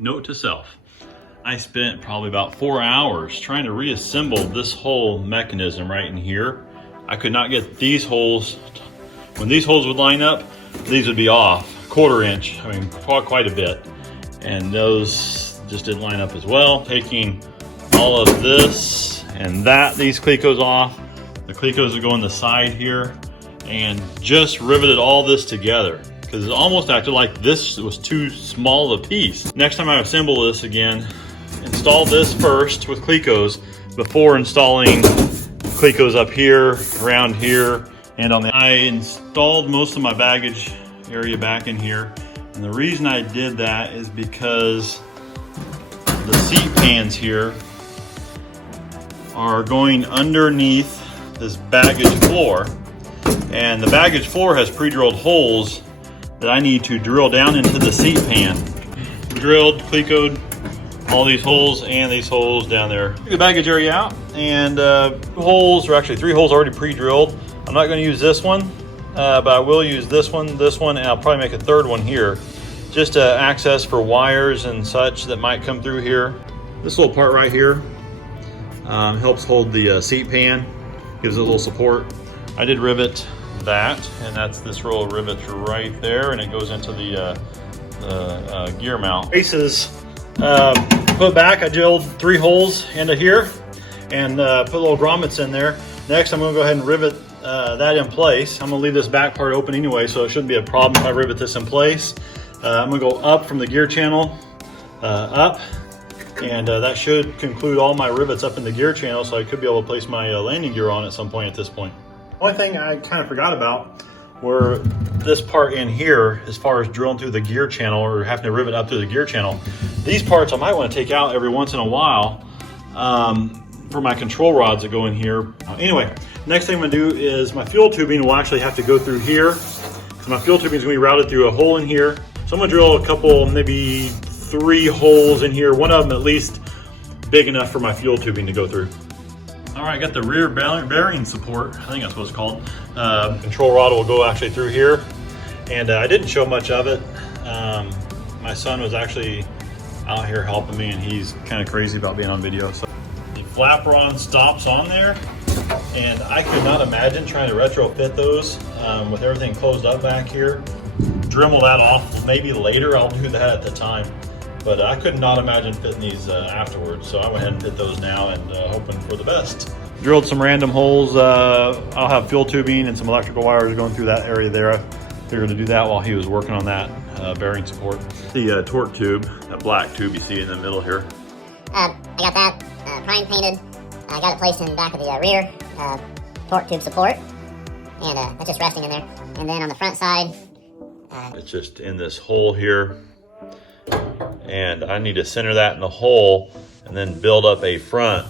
Note to self, I spent probably about 4 hours trying to reassemble this whole mechanism right in here. I could not get these holes. When these holes would line up, these would be off, 1/4 inch, I mean quite a bit. And those just didn't line up as well. Taking all of this and that, these clecos off, the clecos that go on the side here, and just riveted all this together, because it almost acted like this was too small a piece. Next time I assemble this again, install this first with clecos before installing clecos up here, around here, and on the... I installed most of my baggage area back in here, and the reason I did that is because the seat pans here are going underneath this baggage floor, and the baggage floor has pre-drilled holes that I need to drill down into the seat pan. Drilled, clecoed all these holes and these holes down there. Take the baggage area out, and 2 holes, or actually 3 holes already pre-drilled. I'm not going to use this one, but I will use this one, and I'll probably make a 3rd one here, just to access for wires and such that might come through here. This little part right here helps hold the seat pan, gives it a little support. I did rivet that, and that's this row of rivets right there, and it goes into the gear mount. Bases put back, I drilled 3 holes into here and put little grommets in there. Next, I'm going to go ahead and rivet that in place. I'm going to leave this back part open anyway, so it shouldn't be a problem if I rivet this in place. I'm going to go up from the gear channel, up, and that should conclude all my rivets up in the gear channel, so I could be able to place my landing gear on at some point at this point. Only thing I kind of forgot about were this part in here, as far as drilling through the gear channel or having to rivet up through the gear channel. These parts I might want to take out every once in a while for my control rods that go in here. Anyway, next thing I'm going to do is my fuel tubing will actually have to go through here. So my fuel tubing is going to be routed through a hole in here. So I'm going to drill a couple, maybe 3 holes in here, one of them at least big enough for my fuel tubing to go through. All right, I got the rear bearing support, I think that's what it's called. Control rod will go actually through here, and I didn't show much of it. My son was actually out here helping me, and he's kind of crazy about being on video. So the flap-on stops on there, and I could not imagine trying to retrofit those with everything closed up back here. Dremel that off maybe later, I'll do that at the time. But I could not imagine fitting these afterwards, so I went ahead and fit those now, and hoping for the best. Drilled some random holes. I'll have fuel tubing and some electrical wires going through that area there. I figured to do that while he was working on that bearing support. The torque tube, that black tube you see in the middle here. I got that prime painted. I got it placed in the back of the rear torque tube support, and that's just resting in there. And then on the front side, it's just in this hole here. And I need to center that in the hole and then build up a front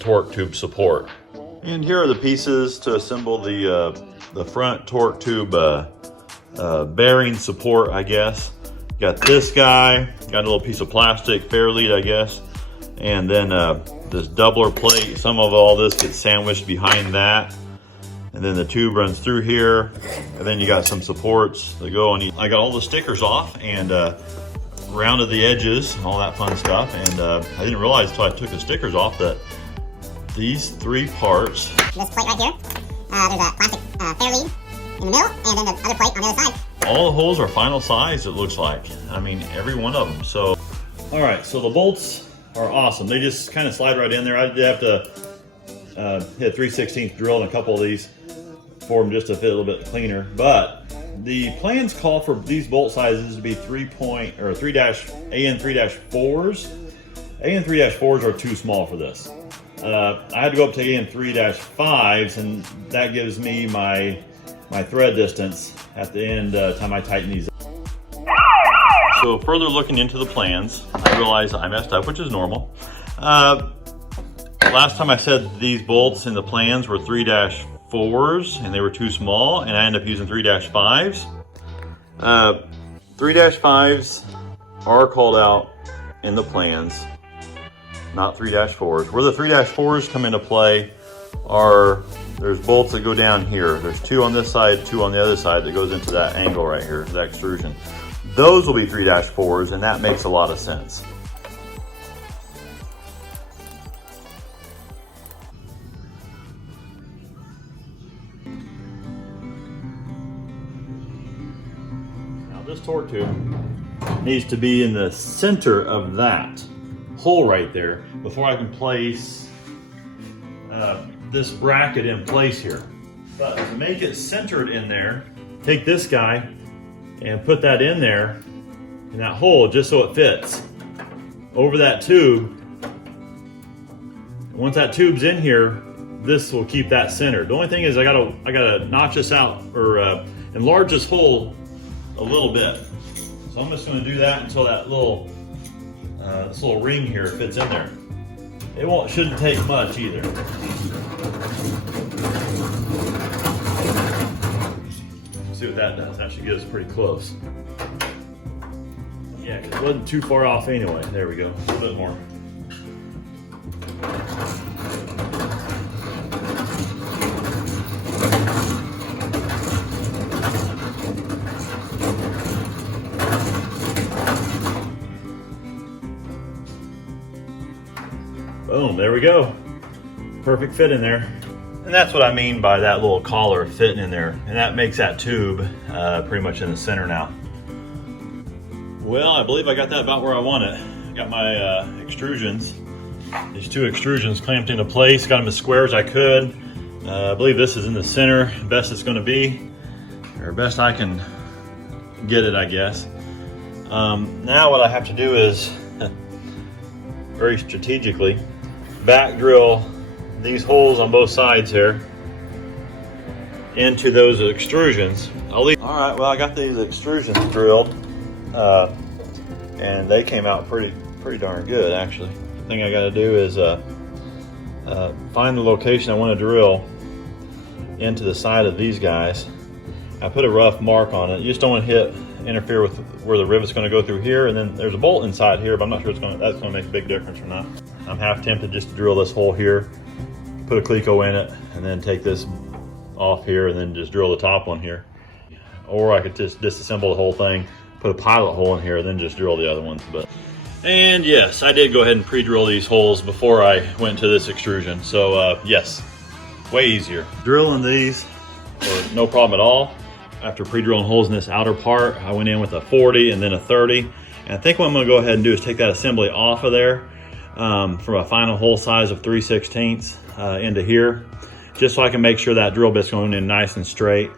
torque tube support. And here are the pieces to assemble the front torque tube bearing support, I guess. Got this guy, got a little piece of plastic, fair lead, I guess, and then this doubler plate. Some of all this gets sandwiched behind that, and then the tube runs through here, and then you got some supports that go on. I got all the stickers off and rounded the edges and all that fun stuff, and I didn't realize until I took the stickers off that these 3 parts. This plate right here, there's a plastic fair lead in the middle, and then the other plate on the other side. All the holes are final size, it looks like. I mean, every one of them. So, all right, so the bolts are awesome. They just kind of slide right in there. I did have to hit 3/16 drill in a couple of these for them just to fit a little bit cleaner, but the plans call for these bolt sizes to be 3-AN3-4s. AN3-4s are too small for this. I had to go up to AN3-5s, and that gives me my thread distance at the end time I tighten these up. So further looking into the plans, I realized I messed up, which is normal. Last time I said these bolts in the plans were 3-4s, and they were too small, and I ended up using 3-5s. 3-5s are called out in the plans, not 3-4s. Where the 3-4s come into play are, there's bolts that go down here. There's 2 on this side, 2 on the other side that goes into that angle right here, that extrusion. those will be 3-4s, and that makes a lot of sense. Now this torque tube needs to be in the center of that hole right there before I can place this bracket in place here. But to make it centered in there, take this guy and put that in there in that hole just so it fits over that tube. And once that tube's in here, this will keep that centered. The only thing is I gotta notch this out or enlarge this hole a little bit. So I'm just gonna do that until that little this little ring here fits in there. It shouldn't take much either. See what that does. That should get us pretty close. Yeah, because it wasn't too far off anyway. There we go. A bit more. Boom, there we go. Perfect fit in there. And that's what I mean by that little collar fitting in there. And that makes that tube pretty much in the center now. Well, I believe I got that about where I want it. I got my extrusions. These two extrusions clamped into place, got them as square as I could. I believe this is in the center, best it's gonna be, or best I can get it, I guess. Now what I have to do is, very strategically, back drill these holes on both sides here into those extrusions. All right, well, I got these extrusions drilled, and they came out pretty darn good, actually. The thing I got to do is find the location I want to drill into the side of these guys. I put a rough mark on it. You just don't want to interfere with where the rivet's going to go through here, and then there's a bolt inside here, but I'm not sure that's going to make a big difference or not. I'm half tempted just to drill this hole here, put a cleco in it, and then take this off here and then just drill the top one here. Or I could just disassemble the whole thing, put a pilot hole in here, and then just drill the other ones. And yes, I did go ahead and pre-drill these holes before I went to this extrusion. So yes, way easier. Drilling these were no problem at all. After pre-drilling holes in this outer part, I went in with a 40 and then a 30. And I think what I'm gonna go ahead and do is take that assembly off of there from a final hole size of 3/16 into here, just so I can make sure that drill bit's going in nice and straight.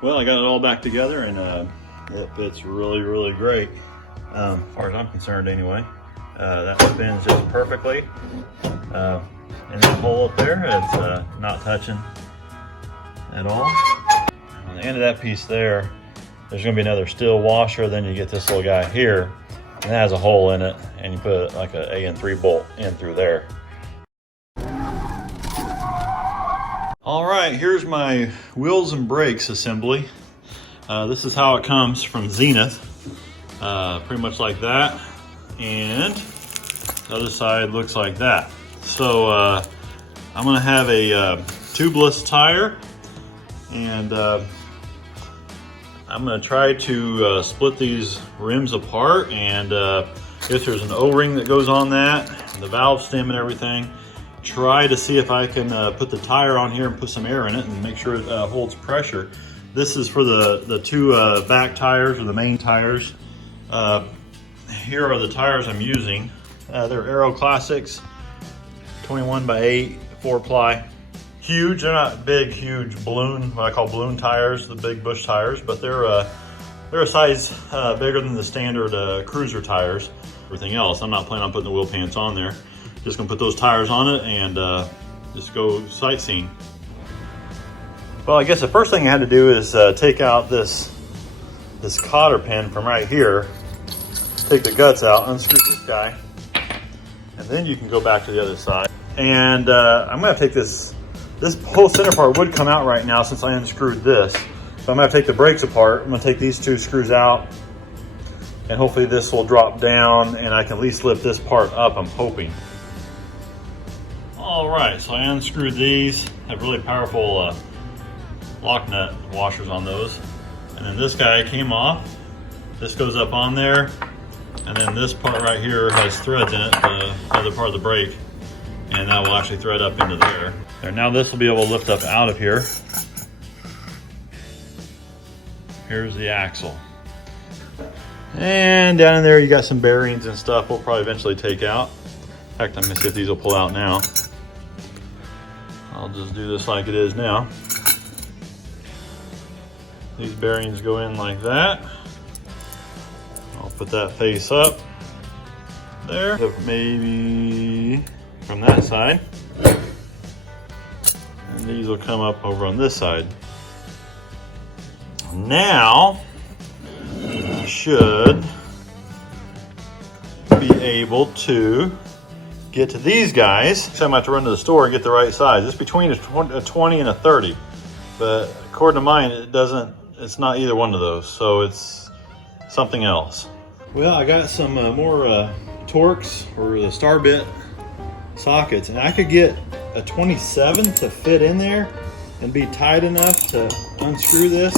Well, I got it all back together, and it fits really, really great, as far as I'm concerned anyway. That spins just perfectly. And that hole up there, it's not touching at all. On the end of that piece there, there's gonna be another steel washer. Then you get this little guy here, and it has a hole in it, and you put like a AN3 bolt in through there. All right, here's my wheels and brakes assembly. This is how it comes from Zenith, pretty much like that. And the other side looks like that. So I'm gonna have a tubeless tire, and I'm gonna try to split these rims apart, and if there's an O-ring that goes on that, the valve stem and everything, try to see if I can put the tire on here and put some air in it and make sure it holds pressure. This is for the two back tires, or the main tires. Here are the tires I'm using. They're Aero Classics, 21x8, 4-ply. Huge, they're not big, huge balloon, what I call balloon tires, the big bush tires, but they're a size bigger than the standard CruZer tires. Everything else, I'm not planning on putting the wheel pants on there. Just gonna put those tires on it and just go sightseeing. Well, I guess the first thing I had to do is take out this cotter pin from right here, take the guts out, unscrew this guy, and then you can go back to the other side. And I'm gonna take this whole center part would come out right now since I unscrewed this. So I'm gonna take the brakes apart. I'm gonna take these two screws out, and hopefully this will drop down and I can at least lift this part up, I'm hoping. All right, so I unscrewed these. Have really powerful lock nut washers on those. And then this guy came off. This goes up on there, and then this part right here has threads in it, the other part of the brake, and that will actually thread up into there. There, now this will be able to lift up out of here. Here's the axle. And down in there you got some bearings and stuff we'll probably eventually take out. In fact, I'm gonna see if these will pull out now. I'll just do this like it is now. These bearings go in like that. I'll put that face up there, maybe from that side. And these will come up over on this side. Now, you should be able to get to these guys. So I'm going to have to run to the store and get the right size. It's between a 20 and a 30. But according to mine, it's not either one of those. So it's something else. Well, I got some more Torx or the star bit sockets, and I could get a 27 to fit in there and be tight enough to unscrew this.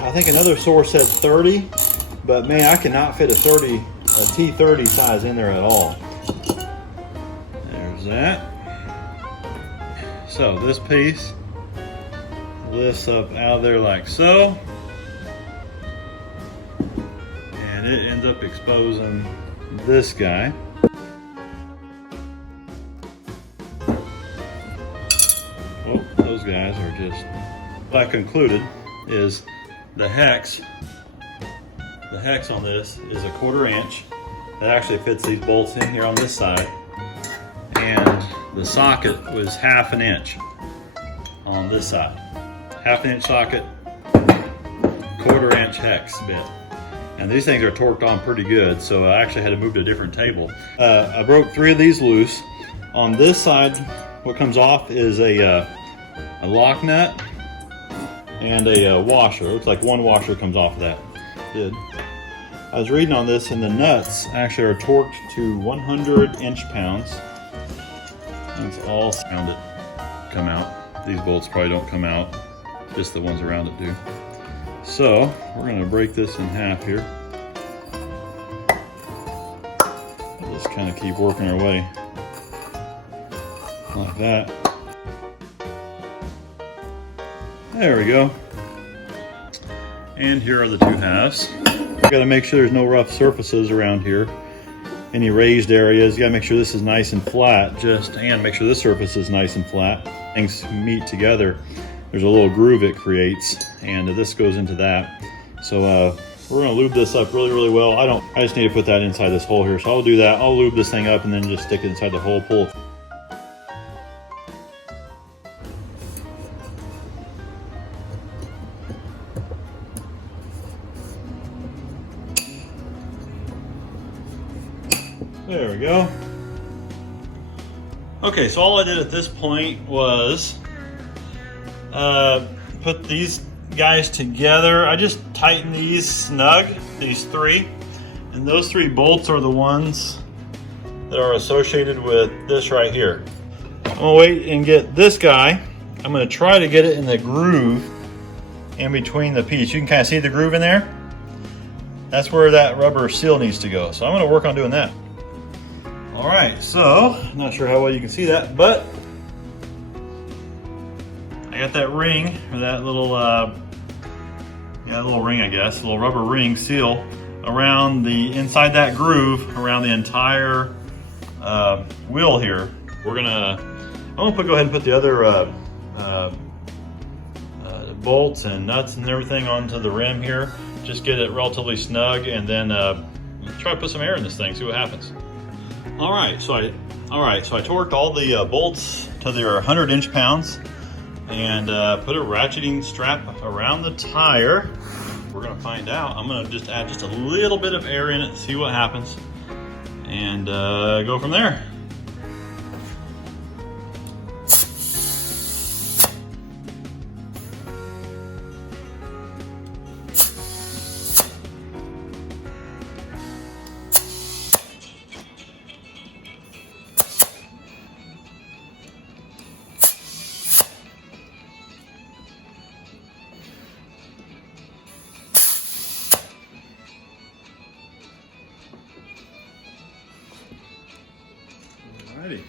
I think another source said 30, but man, I cannot fit a T30 size in there at all. There's that. So this piece lifts up out of there like so, and it ends up exposing this guy. Oh, those guys are just, what I concluded is the hex on this is a 1/4 inch. That actually fits these bolts in here on this side. And the socket was 1/2 inch on this side. 1/2 inch socket, 1/4 inch hex bit. And these things are torqued on pretty good, so I actually had to move to a different table. I broke 3 of these loose. On this side, what comes off is a lock nut and a washer. It looks like one washer comes off of that. Did. I was reading on this, and the nuts actually are torqued to 100 inch-pounds. And it's all around it come out. These bolts probably don't come out, just the ones around it do. So we're going to break this in half here. We'll just kind of keep working our way like that. There we go. And here are the 2 halves. You got to make sure there's no rough surfaces around here. Any raised areas, you got to make sure this is nice and flat, and make sure this surface is nice and flat. Things meet together. There's a little groove it creates, and this goes into that. So we're going to lube this up really, really well. I just need to put that inside this hole here. So I'll do that. I'll lube this thing up and then just stick it inside the hole, pull it. There we go. Okay, so all I did at this point was put these guys together. I just tightened these snug, these 3, and those 3 bolts are the ones that are associated with this right here. I'm gonna wait and get this guy. I'm gonna try to get it in the groove in between the piece. You can kind of see the groove in there. That's where that rubber seal needs to go. So I'm gonna work on doing that. All right, so I'm not sure how well you can see that, but I got that ring, or that little, little ring, I guess, a little rubber ring seal around the inside that groove around the entire wheel here. I'm gonna go ahead and put the other bolts and nuts and everything onto the rim here. Just get it relatively snug, and then try to put some air in this thing, see what happens. All right, so I torqued all the bolts to their 100 inch-pounds and put a ratcheting strap around the tire. We're gonna find out. I'm gonna just add just a little bit of air in it, see what happens, and go from there. Alrighty.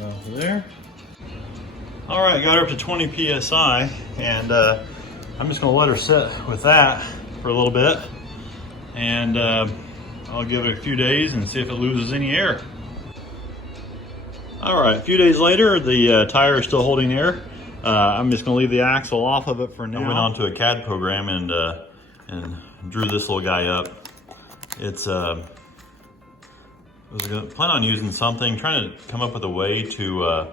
Over there. All right, got her up to 20 psi, and I'm just gonna let her sit with that for a little bit, and I'll give it a few days and see if it loses any air. All right, a few days later, the tire is still holding air. I'm just gonna leave the axle off of it for now. I went onto a CAD program and drew this little guy up. It's I was gonna plan on using something, trying to come up with a way to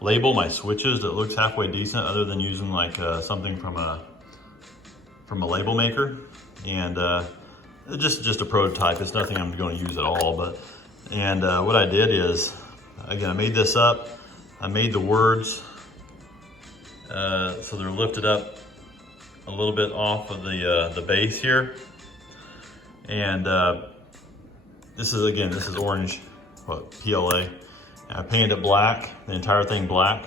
label my switches that looks halfway decent, other than using like something from a label maker. And just a prototype. It's nothing I'm going to use at all. But what I did is, again, I made this up. I made the words so they're lifted up a little bit off of the base here. And this is orange, PLA. And I painted it black, the entire thing black.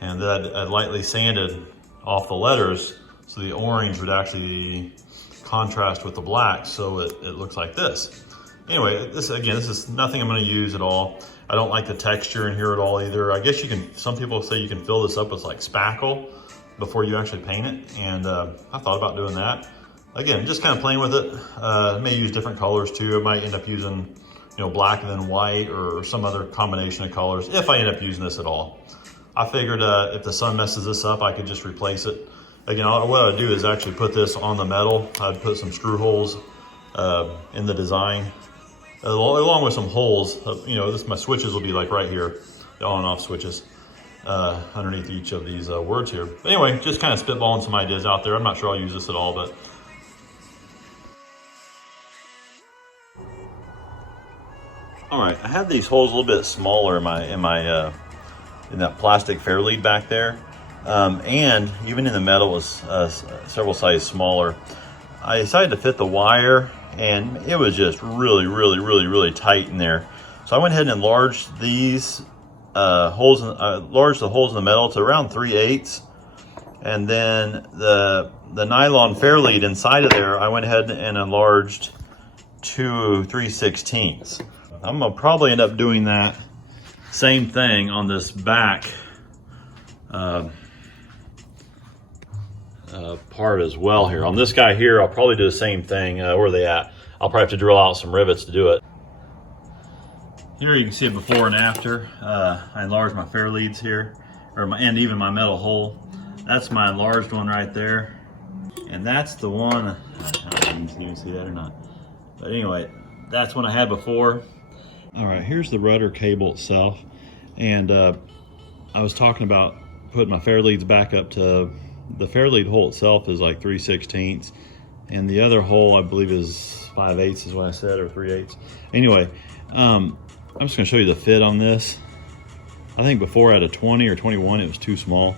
And then I lightly sanded off the letters so the orange would actually contrast with the black, so it looks like this. Anyway, this is nothing I'm going to use at all. I don't like the texture in here at all either. I guess you can, some people say you can fill this up with like spackle before you actually paint it, and I thought about doing that. Again, just kind of playing with it. I may use different colors too. I might end up using, black and then white, or some other combination of colors if I end up using this at all. I figured if the sun messes this up, I could just replace it. Again, what I'd do is actually put this on the metal. I'd put some screw holes in the design, along with some holes. My switches will be like right here, the on and off switches underneath each of these words here. But anyway, just kind of spitballing some ideas out there. I'm not sure I'll use this at all, but. All right, I have these holes a little bit smaller in that plastic fair lead back there, and even in the metal was several sizes smaller. I decided to fit the wire, and it was just really tight in there. So I went ahead and enlarged these holes, enlarged the holes in the metal to around 3/8, and then the nylon fair lead inside of there, I went ahead and enlarged to 3/16. I'm gonna probably end up doing that same thing on this back part as well here. On this guy here, I'll probably do the same thing. Where are they at? I'll probably have to drill out some rivets to do it. Here you can see it before and after. I enlarged my fair leads here, and even my metal hole. That's my enlarged one right there. And that's the one, I don't know if you can see that or not. But anyway, that's one I had before. All right, here's the rudder cable itself. And I was talking about putting my fair leads back up to, the fair lead hole itself is like 3/16. And the other hole, I believe, is 5/8 is what I said, or 3/8. Anyway, I'm just gonna show you the fit on this. I think before I had a 20 or 21, it was too small.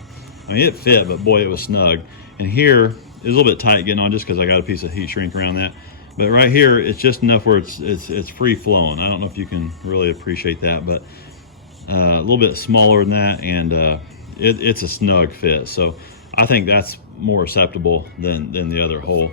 I mean, it fit, but boy, it was snug. And here, it's a little bit tight getting on just because I got a piece of heat shrink around that. But right here, it's just enough where it's free flowing. I don't know if you can really appreciate that, but a little bit smaller than that, and it's a snug fit. So I think that's more acceptable than the other hole.